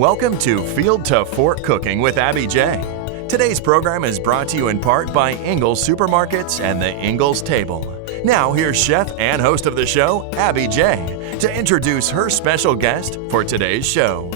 Welcome to Field to Fork Cooking with Abby J. Today's program is brought to you in part by Ingles Supermarkets and the Ingles Table. Now here's chef and host of the show, Abby J, to introduce her special guest for today's show.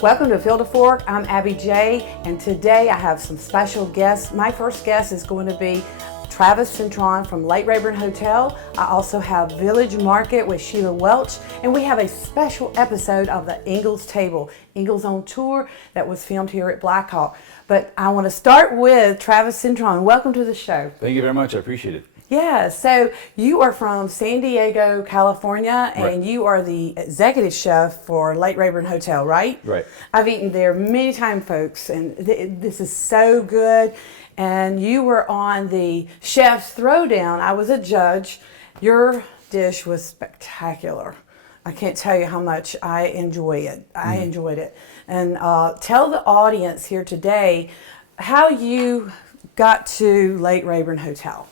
Welcome to Field to Fork. I'm Abby J, and today I have some special guests. My first guest is going to be Travis Cintron from Lake Rayburn Hotel. I also have Village Market with Sheila Welch, and we have a special episode of the Ingles Table, Ingles on Tour, that was filmed here at Blackhawk. But I want to start with Travis Cintron. Welcome to the show. Thank you very much. I appreciate it. Yeah, so you are from San Diego, California, and Right. you are the executive chef for Lake Rayburn Hotel, right? Right. I've eaten there many times, folks, and this is so good. And you were on the Chef's Throwdown. I was a judge. Your dish was spectacular. I can't tell you how much I enjoy it. I enjoyed it. And tell the audience here today how you got to Lake Rayburn Hotel.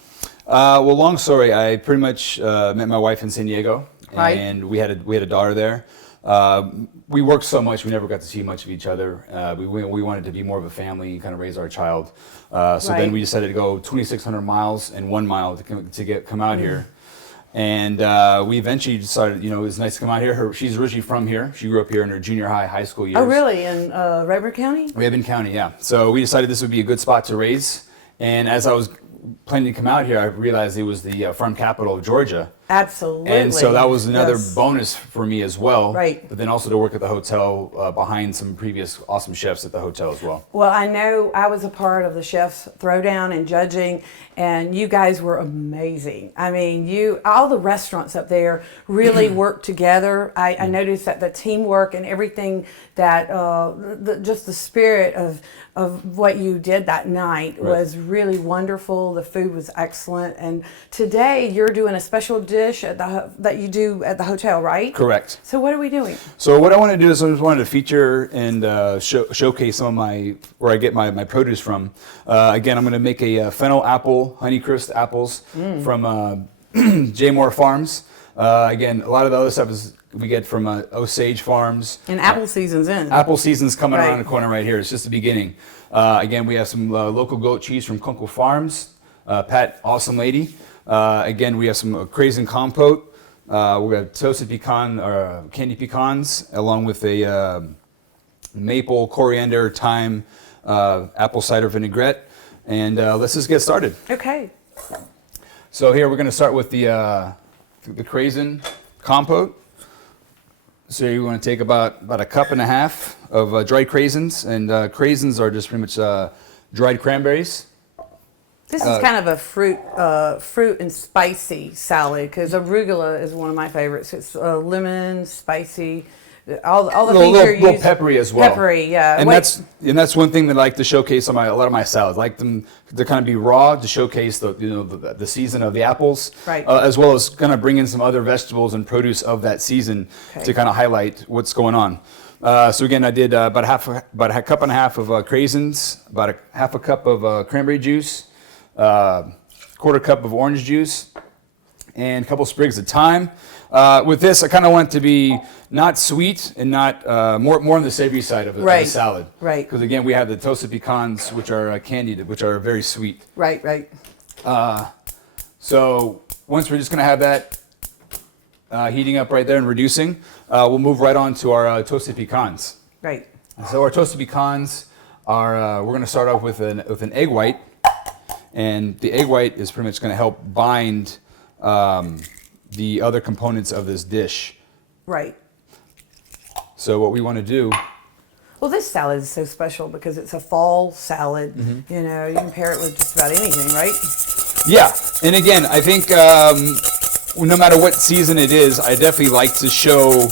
Well, long story. I pretty much met my wife in San Diego, Right. and we had a daughter there. We worked so much, we never got to see much of each other. We wanted to be more of a family, kind of raise our child. So Right. then we decided to go 2,600 miles and 1 mile to come out here. And we eventually decided, it was nice to come out here. She's originally from here. She grew up here in her junior high school years. Oh, really? In Rayburn County? Rayburn County, yeah. So we decided this would be a good spot to raise. And as I was planning to come out here, I realized it was the farm capital of Georgia. Absolutely. And so that was another Yes. bonus for me as well. Right. But then also to work at the hotel behind some previous awesome chefs at the hotel as well. Well, I know I was a part of the Chef's Throwdown and judging, and you guys were amazing. I mean, all the restaurants up there really worked together. I noticed that the teamwork and everything that, just the spirit of what you did that night Right. was really wonderful. The food was excellent. And today you're doing a special dish that you do at the hotel, right? Correct. So what are we doing? So what I want to do is I just wanted to feature and showcase some of where I get my produce from. Again, I'm going to make a fennel apple, Honeycrisp apples from J. Moore Farms. Again, a lot of the other stuff is we get from Osage Farms. And apple season's in. Apple season's coming Right. around the corner right here. It's just the beginning. Again, we have some local goat cheese from Kunkel Farms. Pat, awesome lady. Again, we have some craisin compote. We got toasted pecan or candy pecans, along with a maple, coriander, thyme, apple cider vinaigrette. And let's just get started. Okay. So here we're going to start with the craisin compote. So you want to take about a cup and a half of dried craisins, and craisins are just pretty much dried cranberries. This is kind of a fruit and spicy salad because arugula is one of my favorites. It's lemon, spicy, all the things you're using. Little peppery as well. Peppery, yeah. And that's one thing that I like to showcase on a lot of my salads. I like them to kind of be raw to showcase the season of the apples, Right. As well as kind of bring in some other vegetables and produce of that season to kind of highlight what's going on. So again, I did about a cup and a half of craisins, about a half a cup of cranberry juice, quarter cup of orange juice, and a couple sprigs of thyme. With this, I kind of want it to be not sweet and not more on the savory side of the salad. Right. Because again, we have the toasted pecans, which are candied, which are very sweet. Right. So once we're just going to have that heating up right there and reducing, we'll move right on to our toasted pecans. Right. So our toasted pecans are, we're going to start off with an egg white. And the egg white is pretty much going to help bind the other components of this dish. Right. So what we want to do, Well, this salad is so special because it's a fall salad. Mm-hmm. You know, you can pair it with just about anything, right? yeah. And again, I think no matter what season it is, I definitely like to show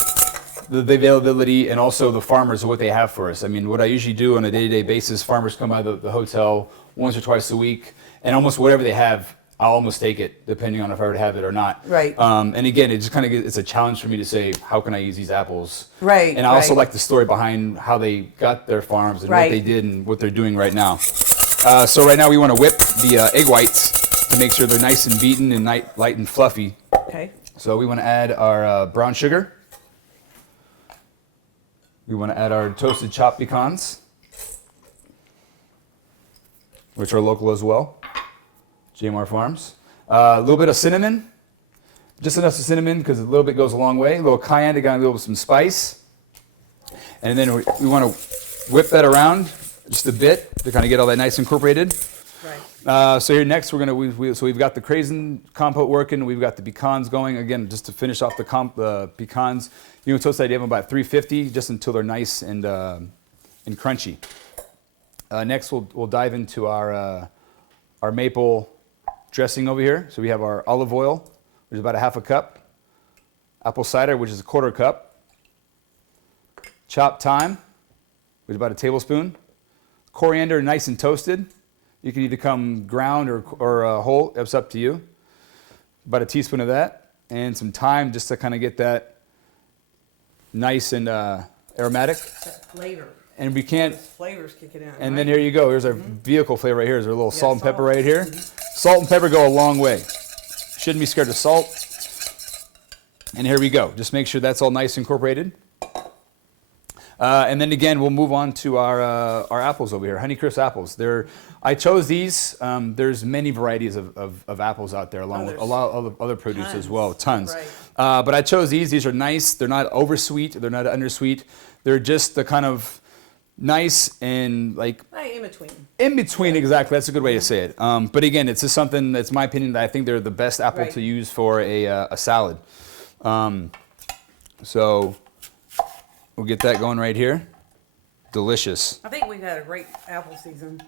the availability and also the farmers what they have for us. I mean, what I usually do on a day-to-day basis, farmers come by the hotel once or twice a week, and almost whatever they have, I'll almost take it, depending on if I would have it or not. Right. And again, it just kind of it's a challenge for me to say, how can I use these apples? Right, And I also right. like the story behind how they got their farms and Right. what they did and what they're doing right now. So right now we want to whip the egg whites to make sure they're nice and beaten and light and fluffy. Okay. So we want to add our brown sugar. We want to add our toasted chopped pecans, which are local as well, JMR Farms. A little bit of cinnamon, just enough of cinnamon because a little bit goes a long way. A little cayenne to get a little some spice. And then we want to whip that around just a bit to kind of get all that nice incorporated. Right. So here next we've got the craisin compote working. We've got the pecans going again just to finish off the pecans. You can toast that down about 350 just until they're nice and crunchy. Next we'll dive into our maple dressing over here. So we have our olive oil, which is about a half a cup. Apple cider, which is a quarter cup. Chopped thyme, which is about a tablespoon. Coriander, nice and toasted. You can either come ground or whole. It's up to you. About a teaspoon of that, and some thyme just to kind of get that nice and aromatic. That flavor. And we can't. Those flavors kick it in. And right? then here you go. Here's our vehicle flavor right here. There's our little salt and pepper salt. right here. Salt and pepper go a long way. Shouldn't be scared of salt. And here we go. Just make sure that's all nice and incorporated. And then again, we'll move on to our apples over here, Honeycrisp apples. I chose these. There's many varieties of apples out there, along with a lot of other produce as well, tons. Right. But I chose these. These are nice. They're not oversweet. They're not undersweet. They're just the kind of nice and like in between. in between. Exactly. That's a good way to say it. But again, it's just something that's my opinion that I think they're the best apple Right. to use for a salad. So. We'll get that going right here. Delicious. I think we've had a great apple season.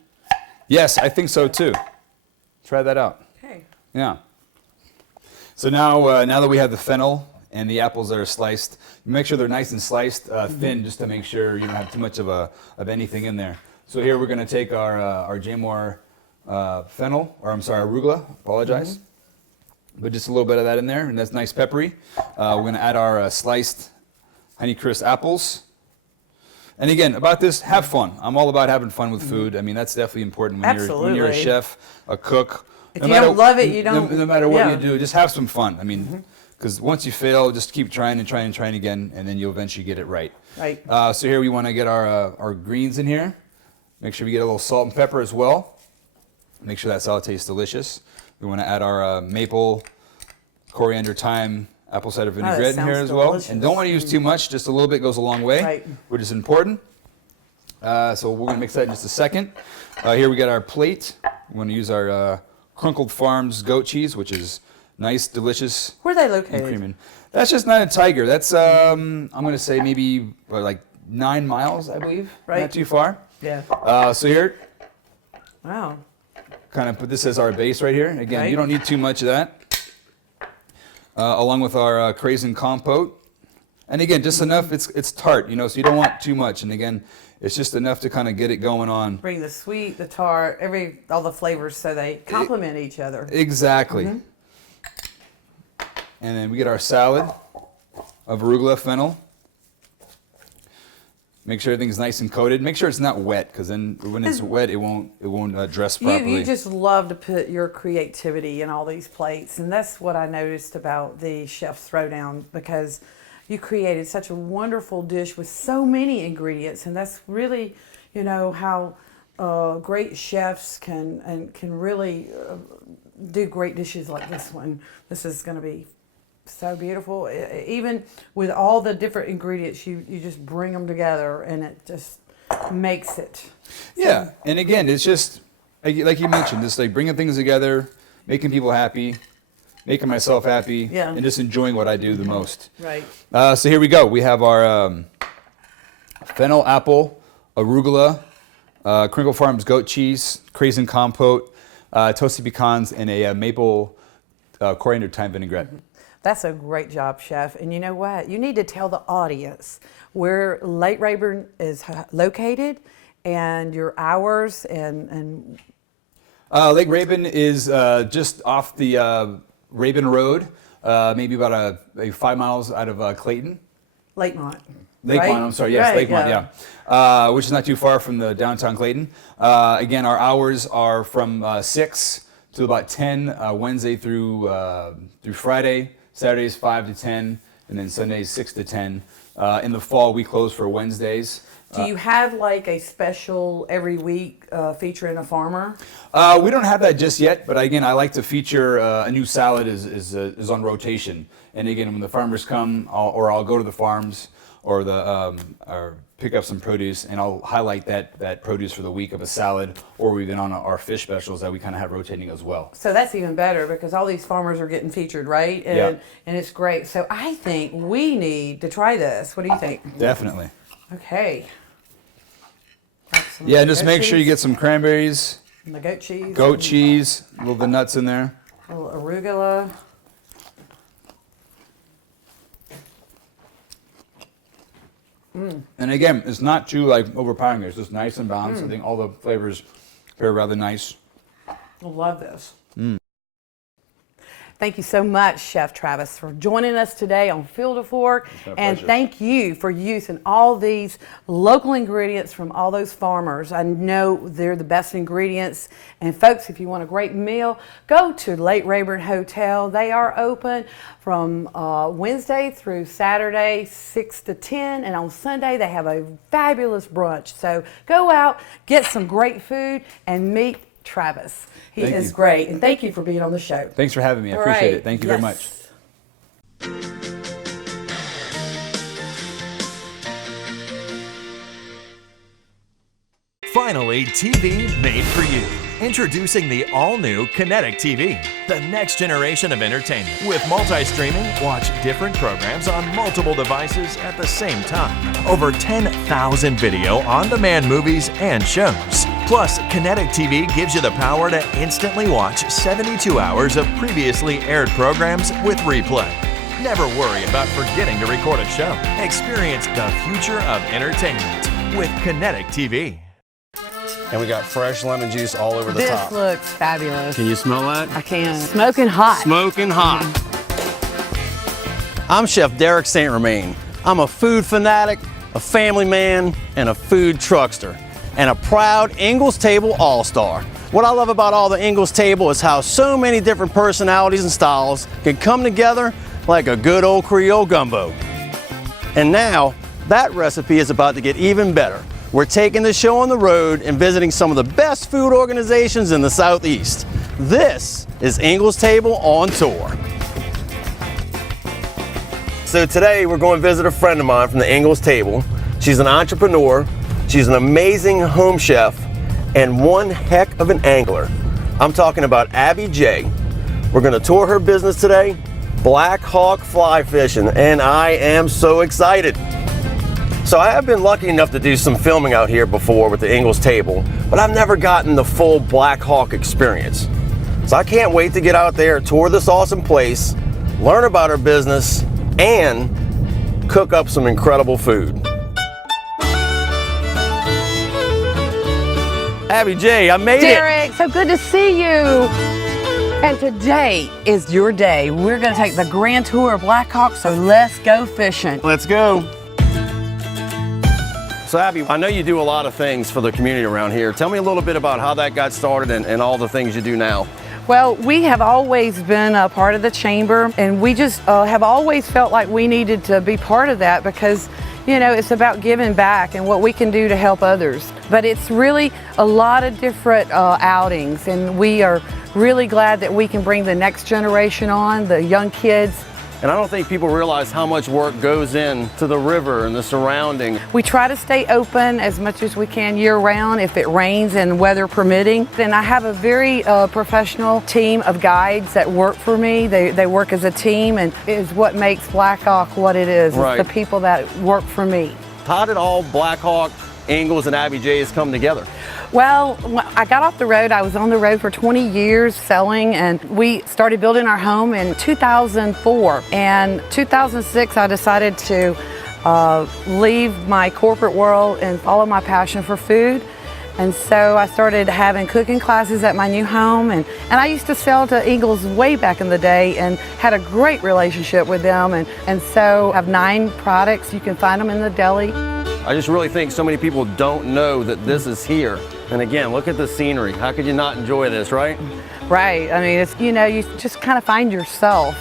Yes, I think so too. Try that out. Okay. Yeah. So now that we have the fennel and the apples that are sliced, make sure they're nice and sliced thin, just to make sure you don't have too much of anything in there. So here we're going to take our JMR fennel, or I'm sorry, arugula. Apologize. But just a little bit of that in there, and that's nice peppery. We're going to add our sliced Honeycrisp apples. And again, about this, have fun. I'm all about having fun with food. I mean, that's definitely important when you're a Absolutely. chef, a cook. If you don't love it, you don't. No matter what yeah. you do, just have some fun. I mean, because once you fail, just keep trying and trying and trying again, and then you'll eventually get it right. Right. So here we want to get our greens in here. Make sure we get a little salt and pepper as well. Make sure that salad tastes delicious. We want to add our maple, coriander, thyme, apple cider vinaigrette in here as well. delicious. And don't want to use too much, just a little bit goes a long way, Right. which is important. So we're going to mix that in just a second. Here we got our plate. We want to use our Crunkled Farms goat cheese, which is nice, delicious, Where are they and located? creamy. That's just not a tiger. That's, I'm going to say maybe like 9 miles, I believe. Right. Not too far. Yeah. So here, Wow. kind of put this as our base right here. Again, Right. you don't need too much of that. Along with our craisin compote. And again, just enough, it's tart, so you don't want too much. And again, it's just enough to kind of get it going on. Bring the sweet, the tart, all the flavors so they complement each other. Exactly. And then we get our salad of arugula, fennel. Make sure everything's nice and coated. Make sure it's not wet, because then when it's wet, it won't dress properly. You just love to put your creativity in all these plates, and that's what I noticed about the Chef's Throwdown, because you created such a wonderful dish with so many ingredients, and that's really, how great chefs can really do great dishes like this one. This is going to be so beautiful. Even with all the different ingredients, you just bring them together, and it just makes it. Yeah, and again, it's just like you mentioned, just like bringing things together, making people happy, making myself happy, Yeah. and just enjoying what I do the most. Right. So here we go. We have our fennel, apple, arugula, Crinkle Farms goat cheese, craisin compote, toasted pecans, and a maple coriander thyme vinaigrette. That's a great job, Chef. And you know what? You need to tell the audience where Lake Rayburn is located and your hours and Lake Rayburn is just off the Rayburn Road, maybe about 5 miles out of Clayton. Lakemont. Lakemont, right? I'm sorry, yes, Right, Lakemont, yeah. Which is not too far from the downtown Clayton. Again, our hours are from 6 to about 10, Wednesday through Friday. Saturdays 5 to 10, and then Sundays 6 to 10. In the fall, we close for Wednesdays. Do you have like a special every week featuring a farmer? We don't have that just yet, but again, I like to feature a new salad is on rotation. And again, when the farmers come, I'll go to the farms or pick up some produce, and I'll highlight that produce for the week of a salad, or we've been on our fish specials that we kind of have rotating as well. So that's even better because all these farmers are getting featured, right? And it's great. So I think we need to try this. What do you think? Definitely. Okay. Yeah, just make sure you get some cranberries, and the goat cheese, a little bit of nuts in there, a little arugula. And again, it's not too like overpowering. It's just nice and balanced. I think all the flavors are rather nice. I love this. Thank you so much, Chef Travis, for joining us today on Field to Fork. And thank you for using all these local ingredients from all those farmers. I know they're the best ingredients. And folks, if you want a great meal, go to Lake Rayburn Hotel. They are open from Wednesday through Saturday, 6 to 10. And on Sunday, they have a fabulous brunch. So go out, get some great food, and meet Travis. He is great. And thank you for being on the show. Thanks for having me. I appreciate it. Thank you very much. Finally, TV made for you. Introducing the all-new Kinetic TV, the next generation of entertainment. With multi-streaming, watch different programs on multiple devices at the same time. Over 10,000 video on-demand movies and shows. Plus, Kinetic TV gives you the power to instantly watch 72 hours of previously aired programs with replay. Never worry about forgetting to record a show. Experience the future of entertainment with Kinetic TV. And we got fresh lemon juice all over the top. This looks fabulous. Can you smell that? I can. Smoking hot. Smoking hot. I'm Chef Derek St. Romain. I'm a food fanatic, a family man, and a food truckster, and a proud Ingles Table All-Star. What I love about all the Ingles Table is how so many different personalities and styles can come together like a good old Creole gumbo. And now, that recipe is about to get even better. We're taking the show on the road and visiting some of the best food organizations in the Southeast. This is Ingles Table on Tour. So today we're going to visit a friend of mine from the Ingles Table. She's an entrepreneur, she's an amazing home chef, and one heck of an angler. I'm talking about Abby J. We're going to tour her business today, Black Hawk Fly Fishing, and I am so excited. So I have been lucky enough to do some filming out here before with the Ingles Table, but I've never gotten the full Black Hawk experience. So I can't wait to get out there, tour this awesome place, learn about her business, and cook up some incredible food. Abby J, I made it. Derek, so good to see you. And today is your day. We're going to take the grand tour of Black Hawk, so let's go fishing. Let's go. So Abby, I know you do a lot of things for the community around here. Tell me a little bit about how that got started and all the things you do now. Well, we have always been a part of the chamber, and we just have always felt like we needed to be part of that because, you know, it's about giving back and what we can do to help others. But it's really a lot of different outings, and we are really glad that we can bring the next generation on, the young kids. And I don't think people realize how much work goes into the river and the surrounding. We try to stay open as much as we can year-round if it rains and weather permitting. And I have a very professional team of guides that work for me. They work as a team, and is what makes Black Hawk what it is. Right. It's the people that work for me. How did all Black Hawk, Ingles, and Abby J's come together? Well, when I got off the road. I was on the road for 20 years selling, and we started building our home in 2004. And 2006, I decided to leave my corporate world and follow my passion for food. And so I started having cooking classes at my new home, and I used to sell to Ingles way back in the day and had a great relationship with them. And so I have 9 products. You can find them in the deli. I just really think so many people don't know that this is here. And again, look at the scenery. How could you not enjoy this, right? Right. I mean, it's, you know, you just kind of find yourself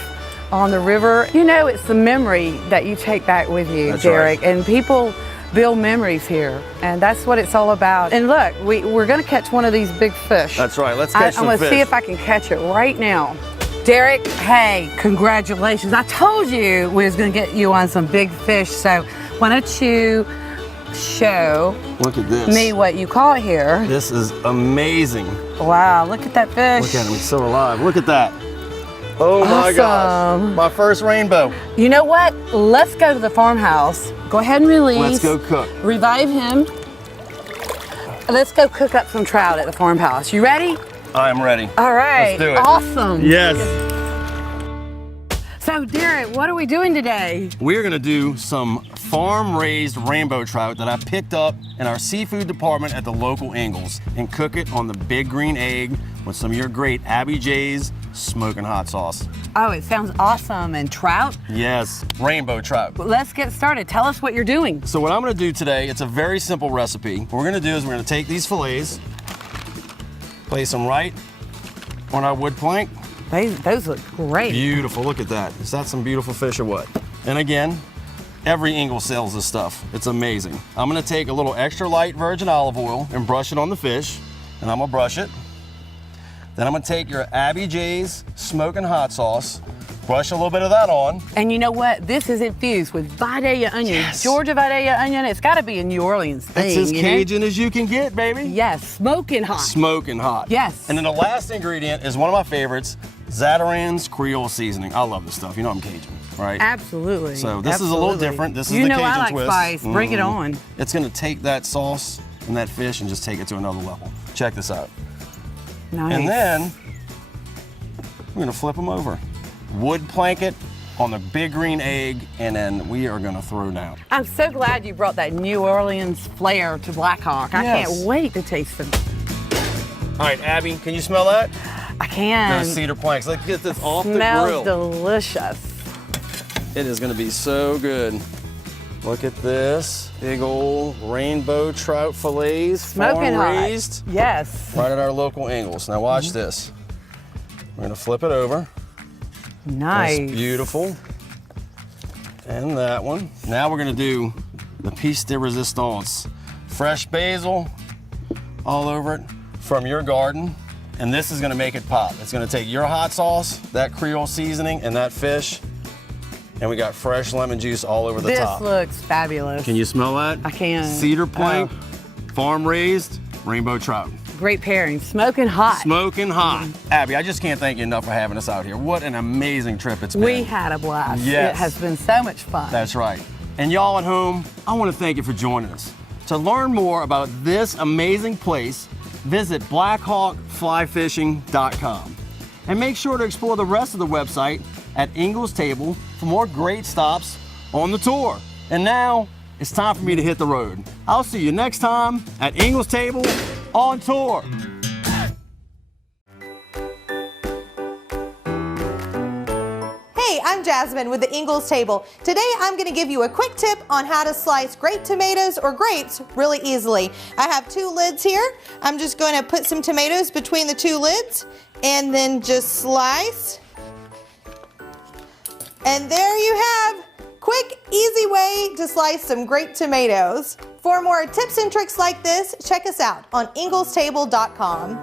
on the river. You know, it's the memory that you take back with you, That's Derek. right. And people build memories here, and that's what it's all about. And look, we're gonna catch one of these big fish. That's right. Let's catch some I'm gonna fish. see if I can catch it right now. Derek, hey, congratulations. I told you we was gonna get you on some big fish, so why don't you show Look at this. me what you caught here. This is amazing. Wow, look at that fish. Look at him. He's still alive. Look at that. Oh my gosh. Awesome. My first rainbow. You know what? Let's go to the farmhouse. Go ahead and release. Let's go cook. Revive him. Let's go cook up some trout at the farmhouse. You ready? I'm ready. All right. Let's do it. Awesome. Yes. So, Derek, what are we doing today? We're gonna do some farm-raised rainbow trout that I picked up in our seafood department at the local Ingalls and cook it on the big green egg with some of your great Abby J's smoking hot sauce. Oh, it sounds awesome. And trout? Yes, rainbow trout. Let's get started. Tell us what you're doing. So what I'm gonna do today, it's a very simple recipe. What we're gonna do is we're gonna take these fillets, place them right on our wood plank. Those look great. Beautiful, look at that. Is that some beautiful fish or what? And again, every Ingalls sells this stuff. It's amazing. I'm gonna take a little extra light virgin olive oil and brush it on the fish, and I'm gonna brush it. Then I'm gonna take your Abby J's smoking hot sauce, brush a little bit of that on. And you know what? This is infused with Vidalia onion. Yes. Georgia Vidalia onion. It's got to be a New Orleans thing. It's as you know? Cajun as you can get, baby. Yes, smoking hot. Smoking hot. Yes. And then the last ingredient is one of my favorites, Zatarain's Creole seasoning. I love this stuff. You know I'm Cajun, right? Absolutely. So this is a little different. This is you the know Cajun I like twist. spice. Bring it on. It's gonna take that sauce and that fish and just take it to another level. Check this out. Nice. And then we're gonna flip them over. Wood plank it on the big green egg, and then we are gonna throw down. I'm so glad you brought that New Orleans flair to Black Hawk. I Yes. can't wait to taste them. All right, Abby, can you smell that? I can. Those cedar planks. Let's get this off the Smells grill. delicious. It is gonna be so good. Look at this. Big old rainbow trout fillets, Smoking hot. farm-raised, Yes. right at our local Ingalls. Now watch this. We're gonna flip it over. Nice. That's beautiful. And that one. Now we're gonna do the piece de resistance. Fresh basil all over it from your garden. And this is gonna make it pop. It's gonna take your hot sauce, that Creole seasoning, and that fish. And we got fresh lemon juice all over the This top. looks fabulous. Can you smell that? I can. Cedar plank, farm raised, rainbow trout. Great pairing. Smoking hot. Smoking hot. Abby, I just can't thank you enough for having us out here. What an amazing trip it's been. We had a blast. Yes. It has been so much fun. That's right. And y'all at home, I want to thank you for joining us. To learn more about this amazing place, visit blackhawkflyfishing.com. And make sure to explore the rest of the website at Ingalls Table for more great stops on the tour. And now, it's time for me to hit the road. I'll see you next time at Ingalls Table on tour. Hey, I'm Jasmine with the Ingalls Table. Today I'm going to give you a quick tip on how to slice grape tomatoes or grapes really easily. I have 2 lids here. I'm just going to put some tomatoes between the 2 lids and then just slice. And there you have quick, easy way to slice some grape tomatoes. For more tips and tricks like this, check us out on inglestable.com.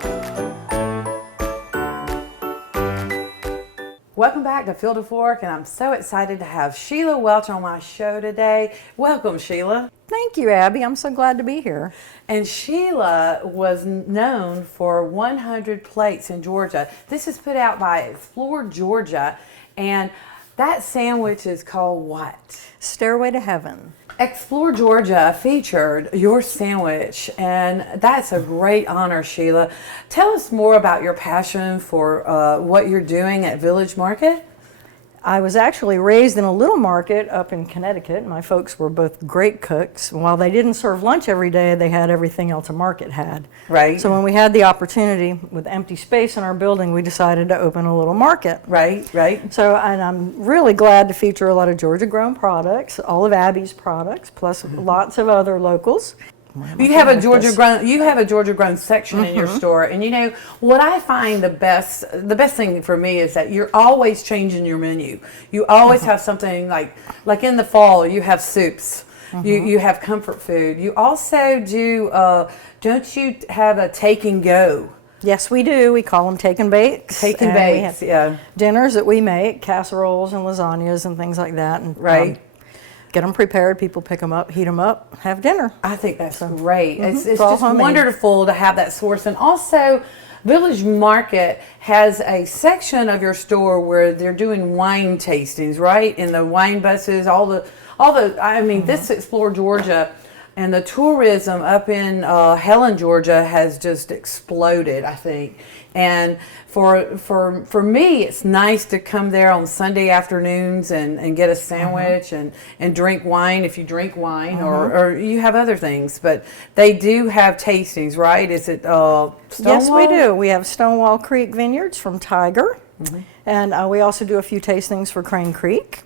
Welcome back to Field of Fork, and I'm so excited to have Sheila Welch on my show today. Welcome, Sheila. Thank you, Abby. I'm so glad to be here. And Sheila was known for 100 plates in Georgia. This is put out by Explore Georgia, and that sandwich is called what? Stairway to Heaven. Explore Georgia featured your sandwich, and that's a great honor, Sheila. Tell us more about your passion for what you're doing at Village Market. I was actually raised in a little market up in Connecticut. My folks were both great cooks. While they didn't serve lunch every day, they had everything else a market had. Right. So when we had the opportunity with empty space in our building, we decided to open a little market. Right, right. So, and I'm really glad to feature a lot of Georgia grown products, all of Abby's products, plus lots of other locals. You have a Georgia grown. You have a Georgia grown section in your store, and you know what I find the best thing for me is that you're always changing your menu. You always have something like in the fall you have soups. You have comfort food. You also do. Don't you have a take and go? Yes, we do. We call them take and bakes. Take and bakes, yeah. Dinners that we make, casseroles and lasagnas and things like that. And, right. Get them prepared. People pick them up, heat them up, have dinner. I think that's great. It's all just homemade. wonderful to have that source. And also, Village Market has a section of your store where they're doing wine tastings, right? In the wine buses, all the. I mean, this Explore Georgia. And the tourism up in Helen, Georgia has just exploded, I think. And for me, it's nice to come there on Sunday afternoons and get a sandwich and drink wine if you drink wine or you have other things. But they do have tastings, right? Is it Stonewall? Yes, we do. We have Stonewall Creek Vineyards from Tiger. And we also do a few tastings for Crane Creek.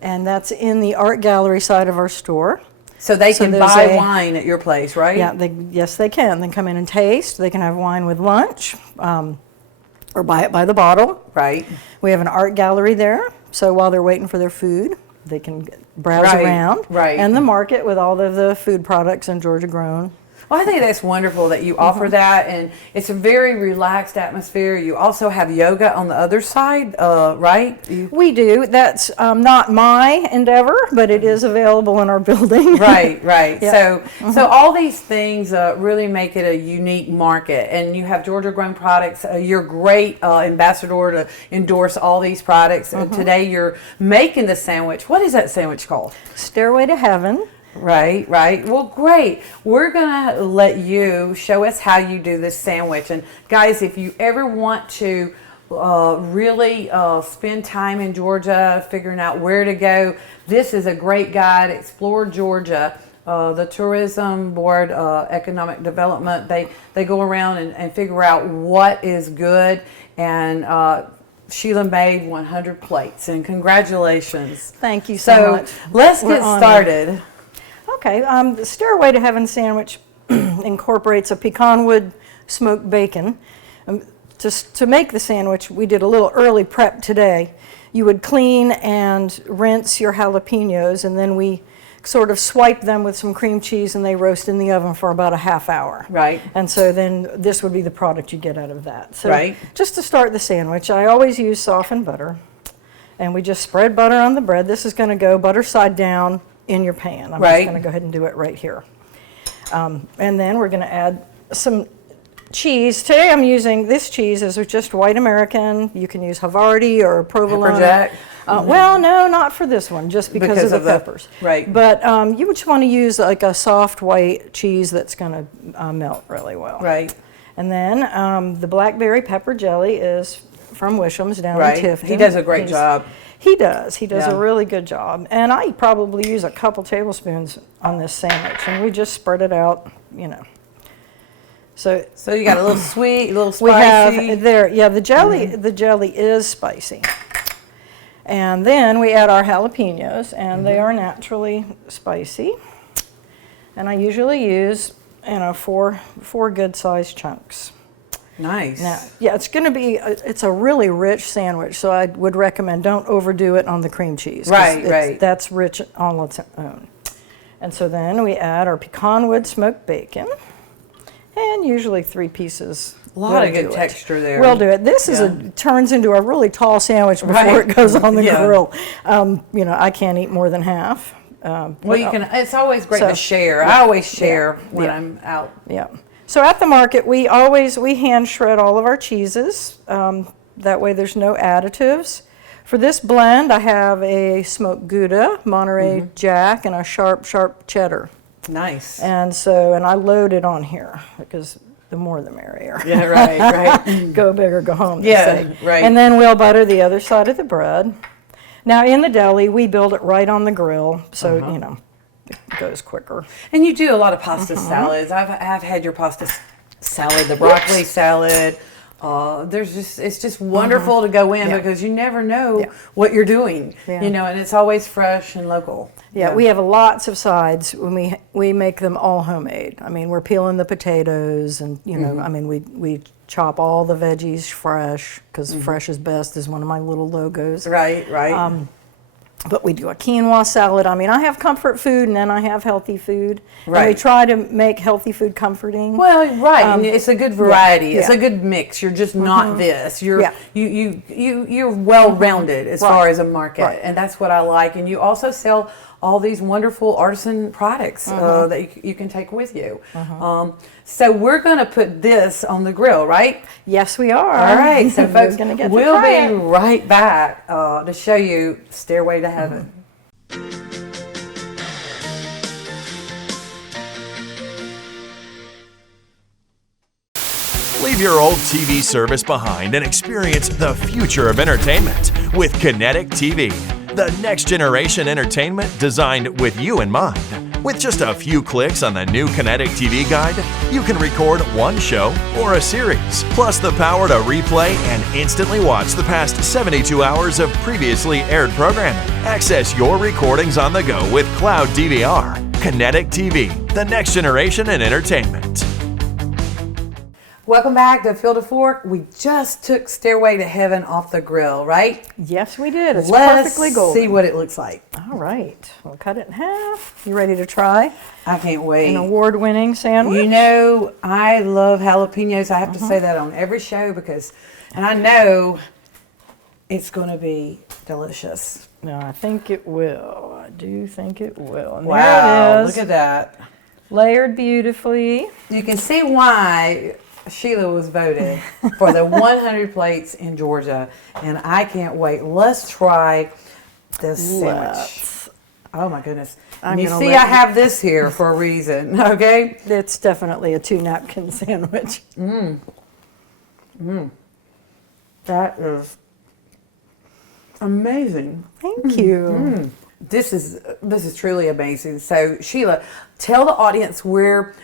And that's in the art gallery side of our store. So they can buy wine at your place, right? Yeah, yes, they can. They come in and taste. They can have wine with lunch or buy it by the bottle. Right. We have an art gallery there, so while they're waiting for their food, they can browse around. Right. And the market with all of the food products and Georgia grown. Well, I think that's wonderful that you offer that, and it's a very relaxed atmosphere. You also have yoga on the other side, right? We do. That's not my endeavor, but it is available in our building. Right. Yeah. So all these things really make it a unique market, and you have Georgia grown products. You're great ambassador to endorse all these products. Today you're making the sandwich. What is that sandwich called? Stairway to Heaven. Right. Well, great. We're going to let you show us how you do this sandwich. And guys, if you ever want to really spend time in Georgia figuring out where to go, this is a great guide. Explore Georgia. The Tourism Board, Economic Development, they go around and figure out what is good. And Sheila made 100 plates. And congratulations. Thank you so much. Let's get started. Okay, the Stairway to Heaven sandwich incorporates a pecanwood smoked bacon. To make the sandwich, we did a little early prep today. You would clean and rinse your jalapenos, and then we sort of swipe them with some cream cheese, and they roast in the oven for about a half hour. Right. And so then this would be the product you get out of that. So right. Just to start the sandwich, I always use softened butter, and we just spread butter on the bread. This is going to go butter side down in your pan. I'm just going to go ahead and do it right here. And then we're going to add some cheese. Today I'm using this cheese is just white American. You can use Havarti or provolone. Pepper jack? Well, no, not for this one, just because of the peppers. Right. But you would just want to use like a soft white cheese that's going to melt really well. Right. And then the blackberry pepper jelly is from Wisham's down in Tifton. He does a great job. He does. He does a really good job. And I probably use a couple tablespoons on this sandwich, and we just spread it out, you know. So you got a little sweet, a little spicy. We have there, the jelly. The jelly is spicy. And then we add our jalapenos, and they are naturally spicy. And I usually use, four good-sized chunks. Nice. Now, it's going to be, it's a really rich sandwich, so I would recommend don't overdo it on the cream cheese. Right. That's rich on its own. And so then we add our pecanwood smoked bacon, and usually 3 pieces. A lot of good texture there. We'll do it. This turns into a really tall sandwich before it goes on the grill. I can't eat more than half. Well, you can. It's always great to share. I always share when I'm out. Yeah. So at the market, we hand shred all of our cheeses. That way there's no additives. For this blend, I have a smoked Gouda, Monterey Jack, and a sharp cheddar. Nice. And I load it on here because the more the merrier. Yeah, right. Go big or go home. Yeah, right. And then we'll butter the other side of the bread. Now in the deli, we build it right on the grill, so it goes quicker. And you do a lot of pasta salads. I've had your pasta salad, the broccoli salad. it's just wonderful to go in because you never know what you're doing, you know, and it's always fresh and local. Yeah, we have lots of sides when we make them all homemade. I mean, we're peeling the potatoes and, you know, I mean, we chop all the veggies fresh because fresh is best is one of my little logos. Right, right. But we do a quinoa salad. I mean, I have comfort food and then I have healthy food. Right. And we try to make healthy food comforting. Well, right. And it's a good variety. It's yeah. a good mix. You're just not this. You're you're well rounded as far as a market, and that's what I like. And you also sell all these wonderful artisan products that you can take with you. So we're going to put this on the grill, right? Yes, we are. All right, so folks, gonna get we'll to try be it. right back to show you Stairway to Heaven. Leave your old TV service behind and experience the future of entertainment with Kinetic TV, the next generation entertainment designed with you in mind. With just a few clicks on the new Kinetic TV guide, you can record one show or a series, plus the power to replay and instantly watch the past 72 hours of previously aired programming. Access your recordings on the go with Cloud DVR. Kinetic TV, the next generation in entertainment. Welcome back to Field of Fork. We just took Stairway to Heaven off the grill, right? Yes, we did. It's Let's perfectly golden. see what it looks like. All right. We'll cut it in half. You ready to try I can't wait. an award-winning sandwich? You know, I love jalapenos. I have to say that on every show and I know it's going to be delicious. No, I think it will. I do think it will. And Wow, there it is. look at that. Layered beautifully. You can see why Sheila was voted for the 100 plates in Georgia, and I can't wait. Let's try this sandwich. Let's. Oh my goodness. I'm And you gonna see let I you- have this here for a reason, okay? It's definitely a 2-napkin sandwich. That is amazing. Thank you. This is truly amazing. So Sheila, tell the audience where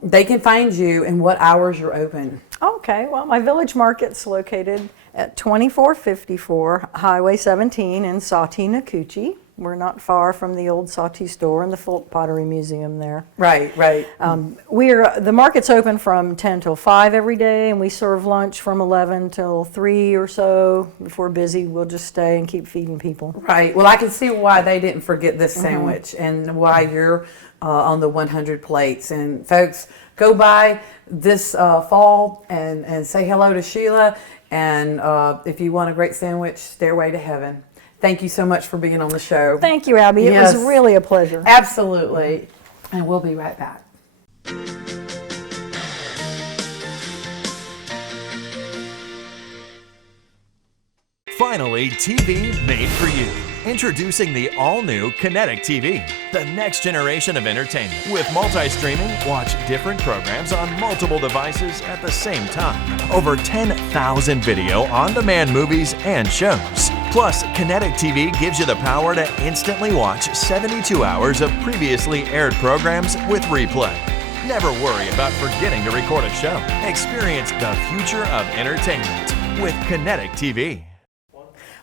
they can find you and what hours you're open. Okay, well, my village market's located at 2454 Highway 17 in Sati, Nakuchi. We're not far from the old Sati store and the Folk Pottery Museum there. Right, right. The market's open from 10 till 5 every day, and we serve lunch from 11 till 3 or so. If we're busy, we'll just stay and keep feeding people. Right. Well, I can see why they didn't forget this sandwich and why you're on the 100 plates. And folks, go by this fall and say hello to Sheila. And if you want a great sandwich, Stairway to Heaven. Thank you so much for being on the show. Thank you, Abby. It Yes. was really a pleasure. Absolutely. And we'll be right back. Finally, TV made for you. Introducing the all-new Kinetic TV, the next generation of entertainment. With multi-streaming, watch different programs on multiple devices at the same time. Over 10,000 video on-demand movies and shows. Plus, Kinetic TV gives you the power to instantly watch 72 hours of previously aired programs with replay. Never worry about forgetting to record a show. Experience the future of entertainment with Kinetic TV.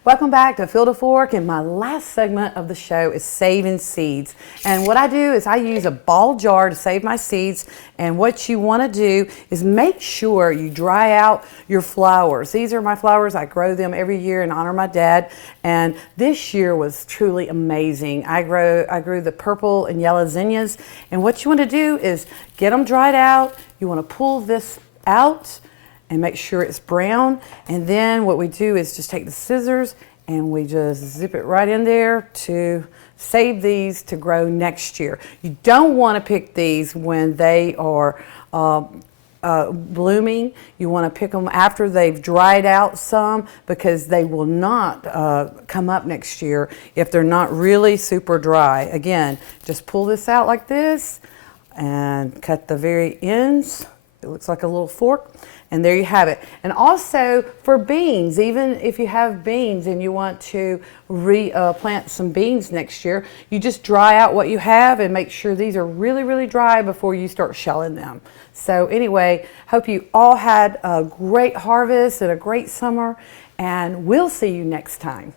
Welcome back to Field of Fork, and my last segment of the show is saving seeds. And what I do is I use a ball jar to save my seeds, and what you want to do is make sure you dry out your flowers. These are my flowers. I grow them every year in honor of my dad, and this year was truly amazing. I grew the purple and yellow zinnias, and what you want to do is get them dried out. You want to pull this out and make sure it's brown. And then what we do is just take the scissors and we just zip it right in there to save these to grow next year. You don't want to pick these when they are blooming. You want to pick them after they've dried out some, because they will not come up next year if they're not really super dry. Again, just pull this out like this and cut the very ends. It looks like a little fork. And there you have it. And also for beans, even if you have beans and you want to plant some beans next year, you just dry out what you have and make sure these are really, really dry before you start shelling them. So anyway, hope you all had a great harvest and a great summer, and we'll see you next time.